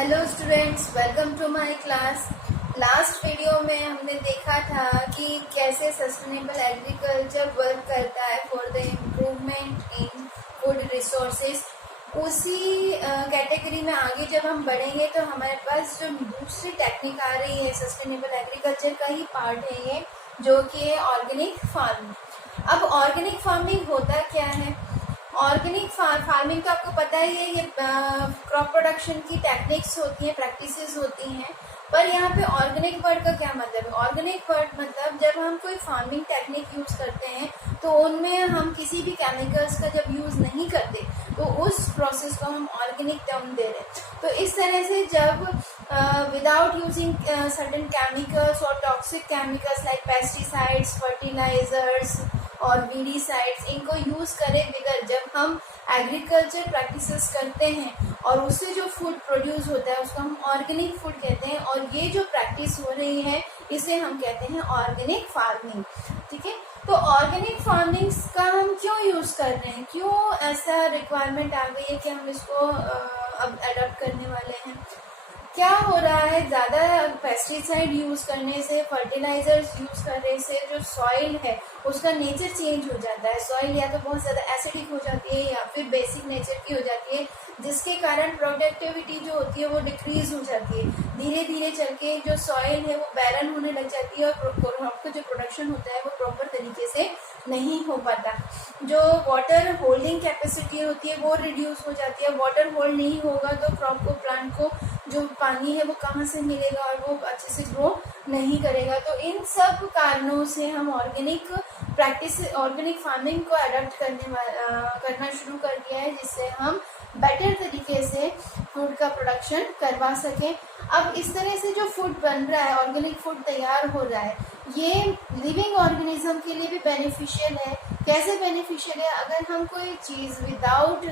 Hello students, welcome to my class. Last video में हमने देखा था कि कैसे सस्टेनेबल एग्रीकल्चर वर्क करता है for the improvement in food resources. उसी कैटेगरी में आगे जब हम बढ़ेंगे तो हमारे पास जो दूसरी टेक्निक आ रही है सस्टेनेबल एग्रीकल्चर का ही पार्ट है ये, जो कि है ऑर्गेनिक फार्मिंग। अब ऑर्गेनिक फार्मिंग होता क्या है? ऑर्गेनिक फार्मिंग का आपको पता ही है, ये क्रॉप प्रोडक्शन की टेक्निक्स होती हैं, प्रैक्टिसेस होती हैं। पर यहाँ पे ऑर्गेनिक वर्ड का क्या मतलब है? ऑर्गेनिक वर्ड मतलब जब हम कोई फार्मिंग टेक्निक यूज करते हैं तो उनमें हम किसी भी केमिकल्स का जब यूज नहीं करते तो उस प्रोसेस को हम ऑर्गेनिक टर्म दे रहे हैं। तो इस तरह से जब विदाउट यूजिंग सर्टेन केमिकल्स और toxic chemicals like pesticides, fertilizers और वीडीसाइड्स, इनको यूज करे बगैर जब हम एग्रीकल्चर प्रैक्टिसेस करते हैं और उससे जो फूड प्रोड्यूस होता है उसको हम ऑर्गेनिक फूड कहते हैं। और ये जो प्रैक्टिस हो रही है इसे हम कहते हैं ऑर्गेनिक फार्मिंग। ठीक है, तो ऑर्गेनिक फार्मिंग का हम क्यों यूज कर रहे हैं, क्यों ऐसा रिक्वायरमेंट आ गई है कि हम इसको अब अडॉप्ट करने वाले हैं? क्या हो रहा है, ज़्यादा पेस्टिसाइड यूज़ करने से, फर्टिलाइजर्स यूज़ करने से जो सॉइल है उसका नेचर चेंज हो जाता है। सॉइल या तो बहुत ज़्यादा एसिडिक हो जाती है या फिर बेसिक नेचर की हो जाती है, जिसके कारण प्रोडक्टिविटी जो होती है वो डिक्रीज हो जाती है। धीरे धीरे चल के जो सॉइल है वो बैरन होने लग जाती है और क्रॉप का जो प्रोडक्शन होता है वो प्रॉपर तरीके से नहीं हो पाता। जो वाटर होल्डिंग कैपेसिटी होती है वो रिड्यूस हो जाती है। वाटर होल्ड नहीं होगा तो क्रॉप को, प्लांट को जो पानी है वो कहाँ से मिलेगा और वो अच्छे से ग्रो नहीं करेगा। तो इन सब कारणों से हम ऑर्गेनिक फार्मिंग को अडॉप्ट करना शुरू कर दिया है, जिससे हम बेटर तरीके से फूड का प्रोडक्शन करवा सकें। अब इस तरह से जो फूड बन रहा है, ऑर्गेनिक फूड तैयार हो रहा है, ये लिविंग ऑर्गेनिज्म के लिए भी बेनिफिशियल है। कैसे बेनिफिशियल है? अगर हम कोई चीज़ विदाउट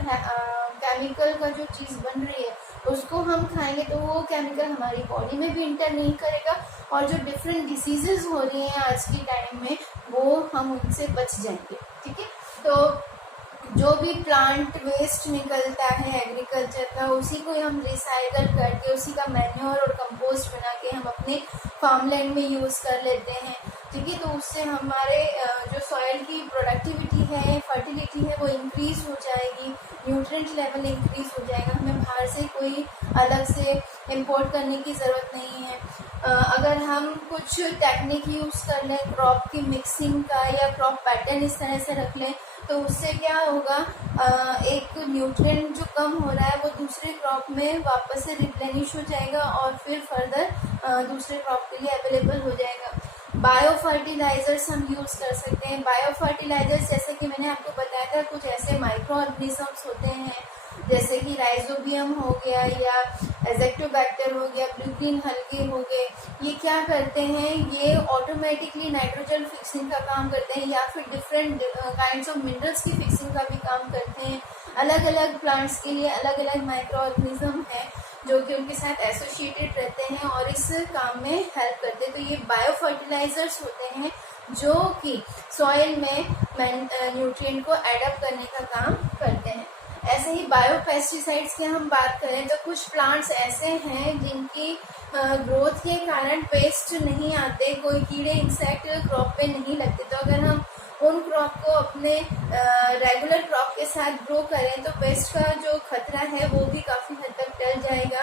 केमिकल का जो चीज़ बन रही है उसको हम खाएंगे तो वो केमिकल हमारी बॉडी में भी इंटर नहीं करेगा और जो डिफरेंट डिसीजेज हो रही हैं आज के टाइम में वो हम उनसे बच जाएंगे। ठीक है, तो जो भी प्लांट वेस्ट निकलता है एग्रीकल्चर का, उसी को हम रिसाइकल करके उसी का मैन्योर और कंपोस्ट बना के हम अपने फार्मलैंड में यूज़ कर लेते हैं। ठीक है, तो उससे हमारे जो सॉइल की प्रोडक्टिविटी है, फर्टिलिटी है, वो इंक्रीज हो जाएगी, न्यूट्रिएंट लेवल इंक्रीज हो जाएगा। हमें बाहर से कोई अलग से इंपोर्ट करने की ज़रूरत नहीं है। अगर हम कुछ टेक्निक यूज़ कर लें क्रॉप की मिक्सिंग का या क्रॉप पैटर्न इस तरह से रख लें तो उससे क्या होगा, एक न्यूट्रिएंट जो कम हो रहा है वो दूसरे क्रॉप में वापस से रिप्लेनिश हो जाएगा और फिर फर्दर दूसरे क्रॉप के लिए अवेलेबल हो जाएगा। बायो फर्टिलाइजर्स हम यूज़ कर सकते हैं। बायो फर्टिलाइजर्स जैसे कि मैंने आपको बताया था, कुछ ऐसे माइक्रो ऑर्गेनिजम्स होते हैं जैसे कि राइजोबियम हो गया या एजेक्टोबैक्टर हो गया, ब्लू ग्रीन हल्के हो गए। ये क्या करते हैं, ये ऑटोमेटिकली नाइट्रोजन फिक्सिंग का काम करते हैं या फिर डिफरेंट काइंड्स ऑफ मिनरल्स की फिक्सिंग का भी काम करते हैं। अलग अलग प्लांट्स के लिए अलग अलग माइक्रो ऑर्गेनिज्म है जो कि उनके साथ एसोसिएटेड रहते हैं और इस काम में हेल्प करते हैं। तो ये बायो फर्टिलाइजर्स होते हैं जो कि सॉइल में न्यूट्रिएंट को एडअप करने का काम करते हैं। ऐसे ही बायो पेस्टिसाइड्स की हम बात करें तो कुछ प्लांट्स ऐसे हैं जिनकी ग्रोथ के कारण पेस्ट नहीं आते, कोई कीड़े इंसेक्ट क्रॉप पे नहीं लगते। तो अगर हम उन क्रॉप को अपने रेगुलर क्रॉप के साथ ग्रो करें तो पेस्ट का जो खतरा है वो भी काफ़ी हद तक टल जाएगा।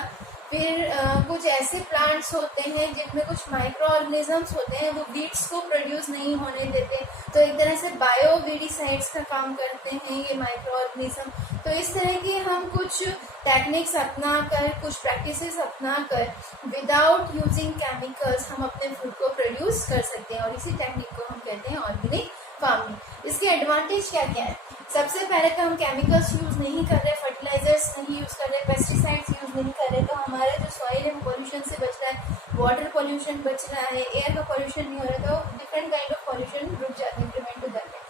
फिर कुछ ऐसे प्लांट्स होते हैं जिनमें कुछ माइक्रो ऑर्गेनिजम्स होते हैं, वो वीड्स को प्रोड्यूस नहीं होने देते, तो एक तरह से बायो वीडीसाइड्स का काम करते हैं ये माइक्रो ऑर्गेनिज्म। तो इस तरह की हम कुछ टेक्निक्स अपना कर, कुछ प्रैक्टिसेस अपना कर विदाउट यूजिंग केमिकल्स हम अपने फूड को प्रोड्यूस कर सकते हैं और इसी टेक्निक को हम कहते हैं ऑर्गेनिक फार्मिंग। इसके एडवांटेज क्या क्या है? सबसे पहले तो हम केमिकल्स यूज नहीं कर रहे, फर्टिलाइजर्स नहीं यूज कर रहे, पेस्टिसाइड्स यूज नहीं कर रहे, तो हमारा जो सॉइल है वो पोल्यूशन से बच रहा है, वाटर पोल्यूशन बच रहा है, एयर का पोल्यूशन नहीं हो रहा, तो डिफरेंट काइंड ऑफ पोल्यूशन रुक जाते हैं, प्रिवेंट हो जाते हैं।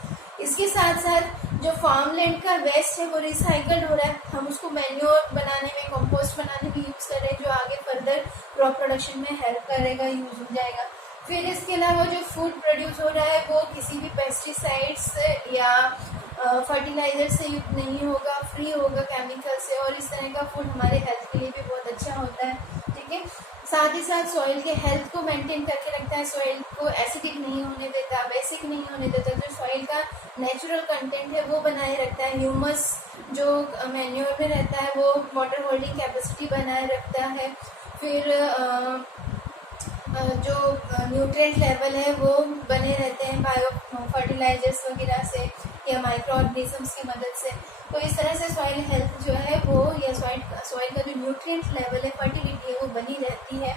इसके साथ साथ जो फार्मलैंड का वेस्ट है वो रिसाइकल्ड हो रहा है, हम उसको मैन्योर बनाने में, कंपोस्ट बनाने में यूज कर रहे हैं, जो आगे फर्दर क्रॉप प्रोडक्शन में हेल्प करेगा, यूज हो जाएगा। फिर इसके अलावा जो फूड प्रोड्यूस हो रहा है वो किसी भी पेस्टिसाइड्स या फर्टिलाइजर से युक्त नहीं होगा, फ्री होगा केमिकल से, और इस तरह का फूड हमारे हेल्थ के लिए भी बहुत अच्छा होता है। ठीक है, साथ ही साथ सॉइल के हेल्थ को मेंटेन करके रखता है, सॉइल को एसिडिक नहीं होने देता, बेसिक नहीं होने देता, जो सॉइल का नेचुरल कंटेंट है वो बनाए रखता है, ह्यूमस जो मैन्योर में रहता है वो वाटर होल्डिंग कैपेसिटी बनाए रखता है, फिर जो न्यूट्रिएंट लेवल है वो बने रहते हैं बायो फर्टिलाइजर्स वगैरह से या माइक्रो ऑर्गेनिजम्स की मदद से। तो इस तरह से सॉइल हेल्थ जो है वो, या सॉइल का जो न्यूट्रिएंट लेवल है, फर्टिलिटी है, वो बनी रहती है।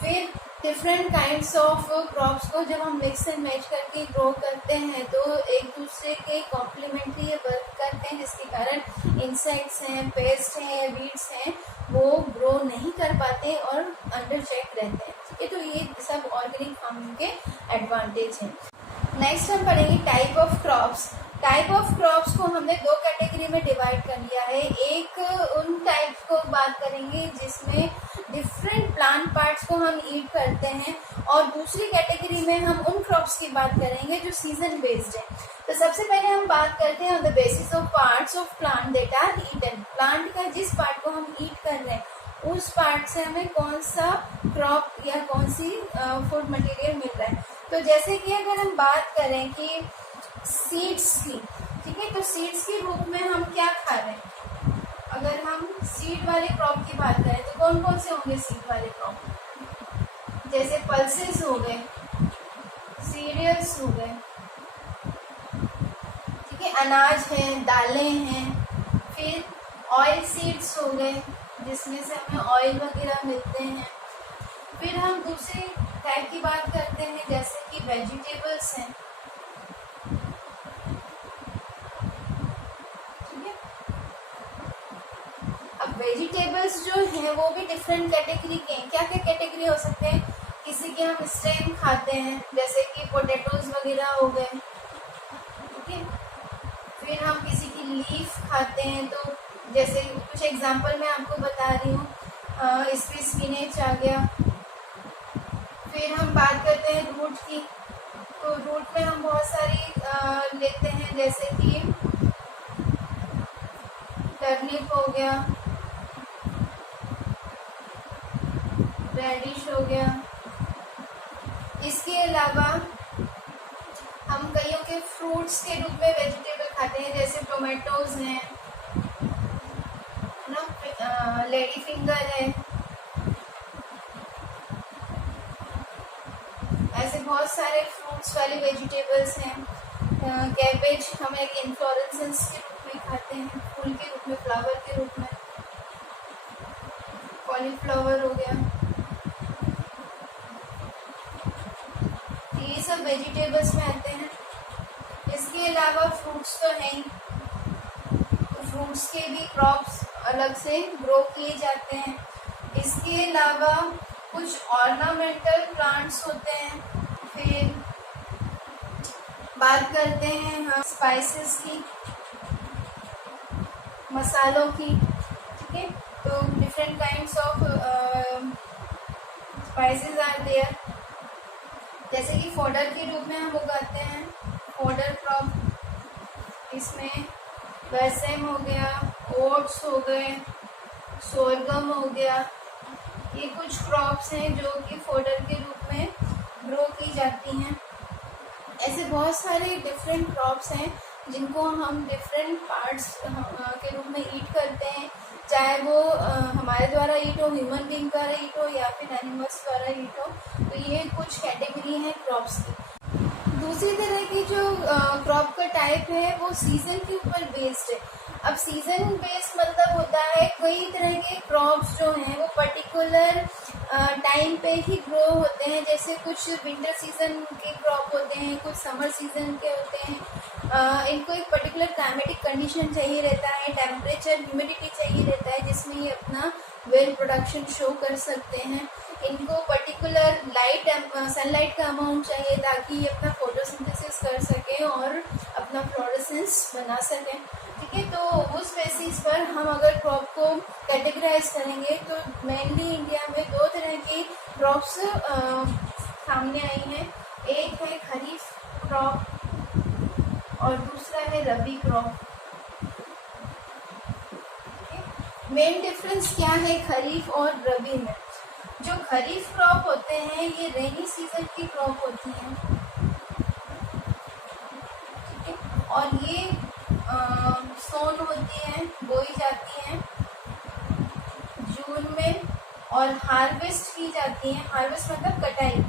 फिर डिफरेंट काइंड्स ऑफ क्रॉप्स को जब हम मिक्स एंड मैच करके ग्रो करते हैं तो एक दूसरे के कॉम्प्लीमेंट्री वर्क करते हैं, जिसके कारण इंसेक्ट्स हैं, पेस्ट हैं या वीड्स हैं वो ग्रो नहीं कर पाते और अंडर चेक रहते हैं। ठीक है, तो ये सब ऑर्गेनिक फार्मिंग के एडवांटेज हैं। नेक्स्ट हम पढ़ेंगे type of crops. Type of crops को हमने दो कैटेगरी में डिवाइड कर लिया है। एक उन टाइप्स को बात करेंगे जिसमें डिफरेंट प्लांट पार्ट्स को हम ईट करते हैं, और दूसरी कैटेगरी में हम उन क्रॉप्स की बात करेंगे जो सीजन बेस्ड है। तो सबसे पहले हम बात करते हैं on the basis of parts of plant that are eaten. Plant का जिस पार्ट को हम ईट कर रहे हैं उस पार्ट से हमें कौन सा क्रॉप या कौन सी फूड मटेरियल मिल रहा है। तो जैसे कि अगर हम बात करें कि सीड्स की, ठीक है, तो सीड्स के रूप में हम क्या खा रहे हैं। अगर हम सीड वाले क्रॉप की बात करें तो कौन कौन से होंगे सीड वाले क्रॉप, जैसे पल्सेस हो गए, सीरियल्स हो गए, ठीक है, अनाज है, दालें हैं, फिर ऑयल सीड्स हो गए जिसमें से हमें ऑयल वगैरह मिलते हैं। फिर हम दूसरे टाइप की बात करते हैं जैसे कि वेजिटेबल्स हैं। ठीक है, अब वेजिटेबल्स जो हैं वो भी डिफरेंट कैटेगरी के हैं। क्या क्या कैटेगरी हो सकते हैं, किसी के हम स्टेम खाते हैं जैसे कि पोटैटोज वगैरह हो गए। ठीक है, फिर हम किसी की लीफ खाते हैं, तो जैसे कुछ एग्जांपल मैं आपको बता रही हूँ, इसमें स्पिनेच आ गया। फिर हम बात करते हैं रूट की, तो रूट में हम बहुत सारी लेते हैं जैसे कि टर्निप हो गया, रेडिश हो गया। इसके अलावा हम कईयों के फ्रूट्स के रूप में वेजिटेबल खाते हैं जैसे टोमेटोज हैं ना, लेडी फिंगर है, ऐसे बहुत सारे फ्रूट्स वाले वेजिटेबल्स हैं। कैबेज हम एक इन्फ्लोरेसेंस के रूप में खाते हैं, फूल के रूप में, फ्लावर के रूप में। कॉलीफ्लावर हो गया, ये सब वेजिटेबल्स में आते हैं। इसके अलावा फ्रूट्स तो हैं ही, तो फ्रूट्स के भी क्रॉप्स अलग से ग्रो किए जाते हैं। इसके अलावा कुछ ऑर्नामेंटल प्लांट्स होते हैं। फिर बात करते हैं हम स्पाइसेस की, मसालों की। ठीक है, तो different kinds of spices are there, जैसे कि फोडर के रूप में हम उगाते हैं, फोडर क्रॉप। इसमें वेसेम हो गया, ओट्स हो गए, सोरगम हो गया, ये कुछ क्रॉप्स हैं जो कि फोडर के रूप में ग्रो की जाती हैं। ऐसे बहुत सारे डिफरेंट क्रॉप्स हैं जिनको हम डिफरेंट पार्ट्स के रूप में ईट करते हैं, चाहे वो हमारे द्वारा ईट हो, ह्यूमन बीइंग द्वारा ईट हो, या फिर एनिमल्स द्वारा ईट हो। तो ये कुछ कैटेगरी है क्रॉप्स की। दूसरी तरह की जो क्रॉप का टाइप है वो सीजन के ऊपर बेस्ड है। अब सीजन बेस्ड मतलब होता है कई तरह के क्रॉप्स जो हैं वो पर्टिकुलर टाइम पे ही ग्रो होते हैं, जैसे कुछ विंटर सीजन के क्रॉप होते हैं, कुछ समर सीजन के होते हैं। इनको एक पर्टिकुलर क्लाइमेटिक कंडीशन चाहिए रहता है, टेम्परेचर, ह्यूमिडिटी चाहिए रहता है जिसमें ये अपना वेल प्रोडक्शन शो कर सकते हैं। इनको पर्टिकुलर लाइट, सनलाइट का अमाउंट चाहिए ताकि ये अपना फोटोसिंथेसिस कर सकें और अपना फ्लोरेसेंस बना सकें। ठीक है, तो उस बेसिस पर हम अगर क्रॉप को कैटेगराइज करेंगे तो मेनली इंडिया में दो तरह की क्रॉप्स सामने आई हैं। एक है खरीफ क्रॉप और दूसरा है रबी क्रॉप। मेन डिफरेंस क्या है खरीफ और रबी में? जो खरीफ क्रॉप होते हैं ये रेनी सीजन की क्रॉप होती हैं, ठीक है, और ये सोन होती हैं, बोई जाती हैं जून में और हार्वेस्ट की जाती है। हार्वेस्ट मतलब कटाई,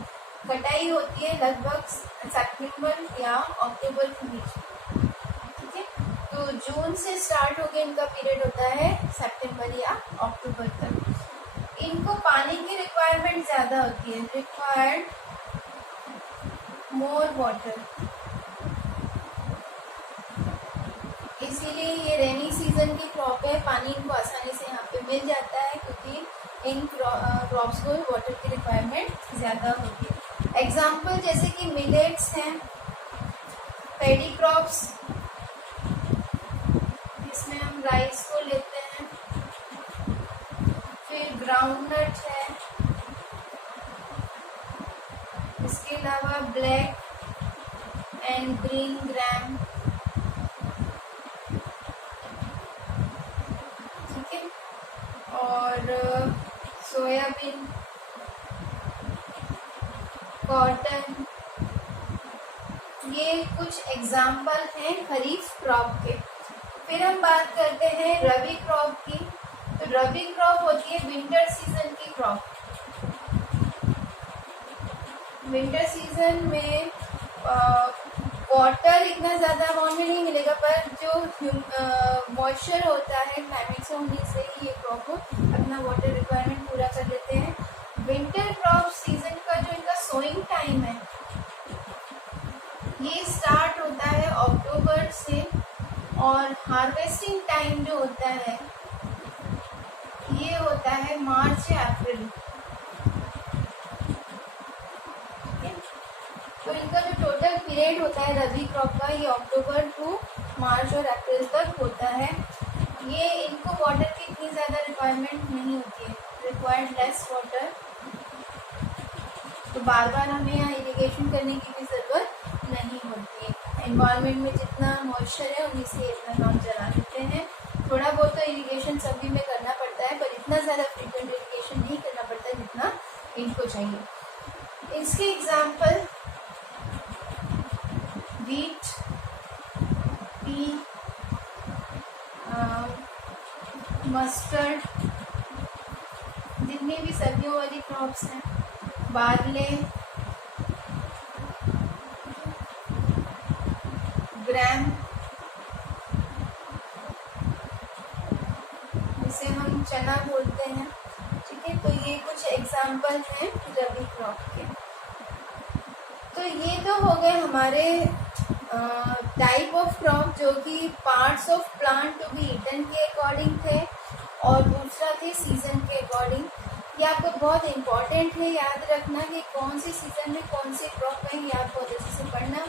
कटाई होती है लगभग सितंबर या अक्टूबर के बीच, ठीक है। तो जून से स्टार्ट होकर इनका पीरियड होता है सितंबर या अक्टूबर तक। इनको पानी की रिक्वायरमेंट ज़्यादा होती है, रिक्वायर्ड मोर वाटर, इसीलिए ये रेनी सीजन की क्रॉप है। पानी इनको आसानी से यहाँ पे मिल जाता है क्योंकि इन क्रॉप्स को वाटर की रिक्वायरमेंट ज़्यादा होती है। एग्जाम्पल जैसे कि मिलेट्स हैं, पैडी क्रॉप्स, इसमें हम राइस को लेते हैं, फिर ग्राउंडनट है, इसके अलावा ब्लैक एंड ग्रीन ग्राम, ठीक है, और सोयाबीन, कॉटन, ये कुछ एग्जाम्पल हैं खरीफ क्रॉप के। फिर हम बात करते हैं रबी क्रॉप की। तो रबी क्रॉप होती है विंटर सीजन की क्रॉप। विंटर सीजन में वाटर इतना ज़्यादा अमाउंट में नहीं मिलेगा, पर जो मॉइस्चर होता है क्लाइमेट से होने से ही ये क्रॉप अपना वाटर रिक्वायरमेंट पूरा कर लेते हैं। विंटर क्रॉप सीजन का जो इनका सोइंग टाइम है ये स्टार्ट होता है अक्टूबर से, और हार्वेस्टिंग टाइम जो होता है ये होता है मार्च या अप्रैल। तो इनका जो टोटल पीरियड होता है रबी क्रॉप का ये अक्टूबर टू मार्च और अप्रैल तक होता है। ये इनको वाटर की इतनी ज़्यादा रिक्वायरमेंट नहीं होती है, रिक्वायर्ड लेस वाटर, तो बार बार हमें यहाँ इरिगेशन करने की भी ज़रूरत नहीं होती है। एनवायरनमेंट में जितना मॉइस्चर है उन्हीं से इतना काम चला लेते हैं। थोड़ा बहुत तो इरिगेशन सभी में करना पड़ता है, पर इतना ज़्यादा फ्रीक्वेंट इरिगेशन नहीं करना पड़ता जितना इनको चाहिए। इसके एग्जाम्पल वीट, पी, मस्टर्ड, जितनी भी सब्जियों वाली क्रॉप्स हैं, बार्ले, ग्राम, जिसे हम चना बोलते हैं, ठीक है। तो ये कुछ एग्जाम्पल हैं रबी क्रॉप के। तो ये तो हो गए हमारे टाइप ऑफ क्रॉप जो कि parts of plant to be eaten के अकॉर्डिंग थे, और दूसरा थे सीजन के अकॉर्डिंग। ये आपको बहुत इम्पॉर्टेंट है याद रखना कि कौन सी सीजन में कौन सी क्रॉप है, ये आप बहुत अच्छे से पढ़ना।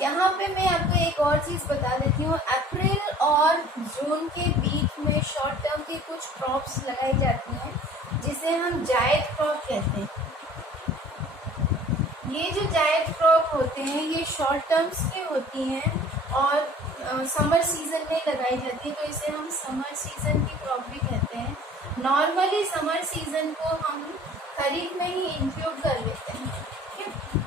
यहाँ पे मैं आपको एक और चीज़ बता देती हूँ, अप्रैल और जून के बीच में शॉर्ट टर्म की कुछ क्रॉप्स लगाई जाती हैं जिसे हम जायद क्रॉप कहते हैं। ये जो जायद क्रॉप होते हैं ये शॉर्ट टर्म्स के होती हैं और समर सीजन में लगाई जाती है, तो इसे हम समर सीजन की क्रॉप भी कहते हैं। नॉर्मली समर सीजन को हम खरीफ में ही इंक्लूड कर लेते हैं, ठीक है।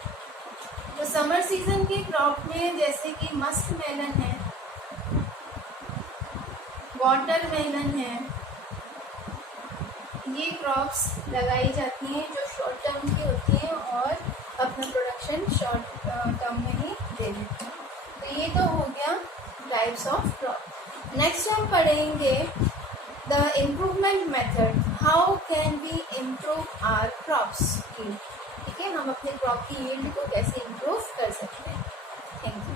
तो समर सीजन की क्रॉप में जैसे कि मस्क मेलन है, वाटर मेलन है, ये क्रॉप्स लगाई जाती हैं जो शॉर्ट टर्म की होती हैं और अपना प्रोडक्शन शॉर्ट टर्म में ही दे देते हैं। तो ये तो हो गया टाइप्स ऑफ क्रॉप। नेक्स्ट हम पढ़ेंगे the improvement method, how can we improve our crops, ठीक है, हम अपने क्रॉप की यील्ड को कैसे इम्प्रूव कर सकते हैं। Thank you.